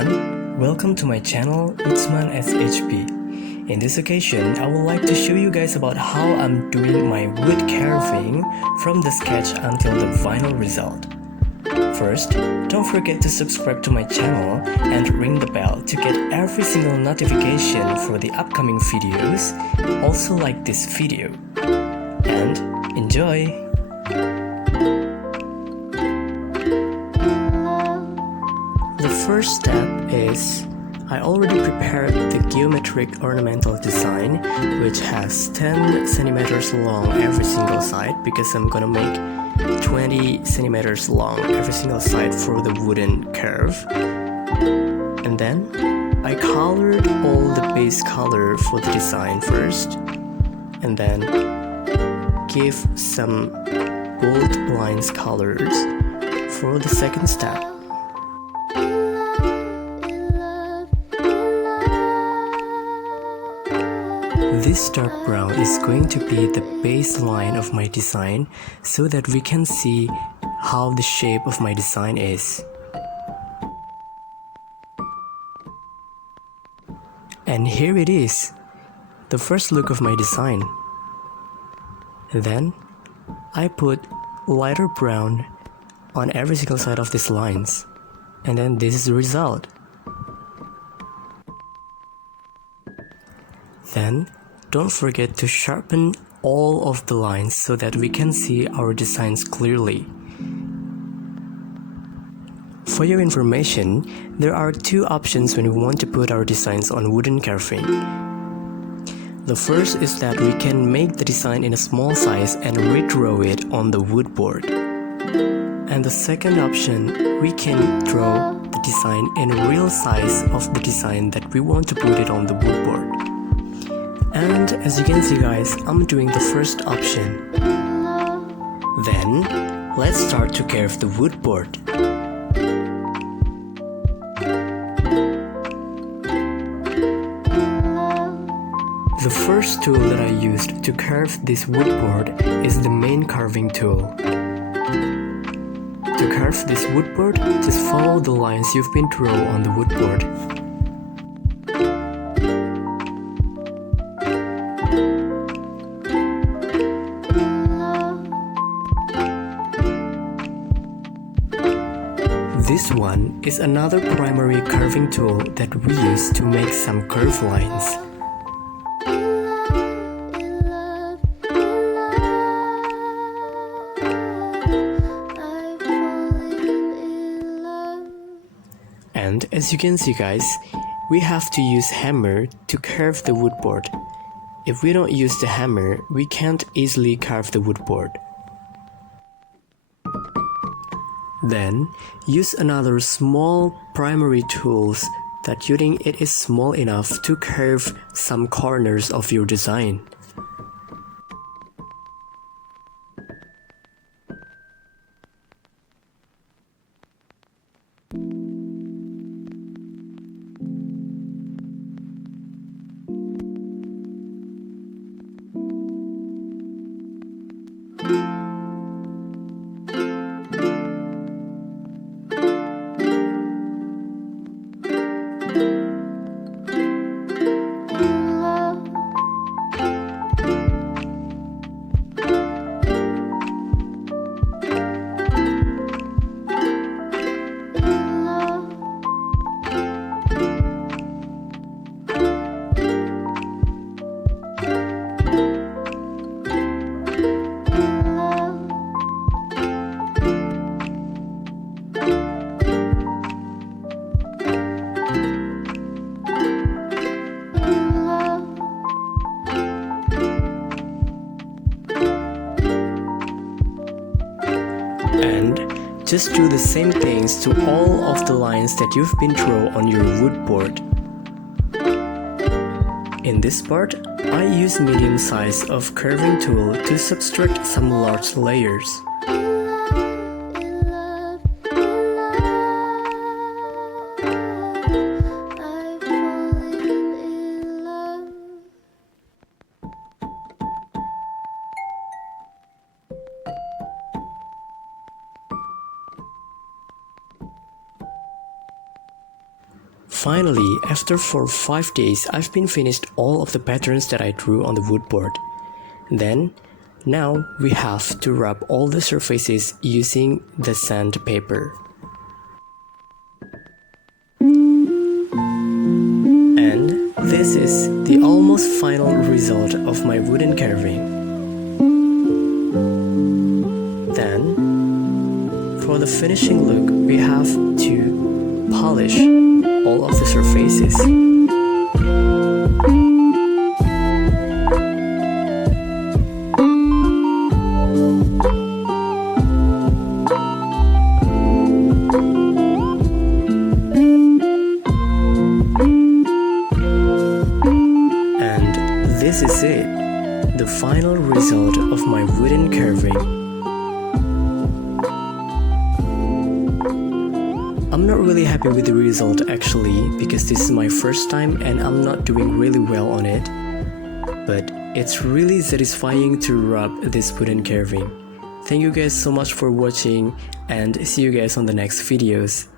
everyone, welcome to my channel Utsman SHP. In this occasion, I would like to show you guys about how I'm doing my wood carving from the sketch until the final result. First, don't forget to subscribe to my channel and ring the bell to get every single notification for the upcoming videos. Also like this video. And enjoy! The first step is I already prepared the geometric ornamental design, which has 10 centimeters long every single side because I'm gonna make 20 centimeters long every single side for the wooden curve. And then I colored all the base color for the design first, and then give some bold lines colors for the second step. This dark brown is going to be the baseline of my design so that we can see how the shape of my design is. And here it is, the first look of my design. And then I put lighter brown on every single side of these lines. And then this is the result. Then don't forget to sharpen all of the lines so that we can see our designs clearly. For your information, there are two options when we want to put our designs on wooden carving. The first is that we can make the design in a small size and redraw it on the wood board. And the second option, we can draw the design in a real size of the design that we want to put it on the wood board. And as you can see guys, I'm doing the first option. Then, let's start to carve the wood board. The first tool that I used to carve this wood board is the main carving tool. To carve this wood board, just follow the lines you've been drawn on the wood board. This one is another primary carving tool that we use to make some curved lines. And as you can see guys, we have to use hammer to carve the wood board. If we don't use the hammer, we can't easily carve the wood board. Then, use another small primary tools that you think it is small enough to curve some corners of your design. And just do the same things to all of the lines that you've been drawn on your wood board. In this part, I use medium size of curving tool to subtract some large layers. Finally, after 5 days, I've been finished all of the patterns that I drew on the wood board. Then, now we have to rub all the surfaces using the sandpaper. And this is the almost final result of my wooden carving. Then, for the finishing look, we have to polish all of the surfaces. And this is it, the final result of my wooden carving. I'm not really happy with the result actually, because this is my first time and I'm not doing really well on it. But it's really satisfying to rub this wooden carving. Thank you guys so much for watching and see you guys on the next videos.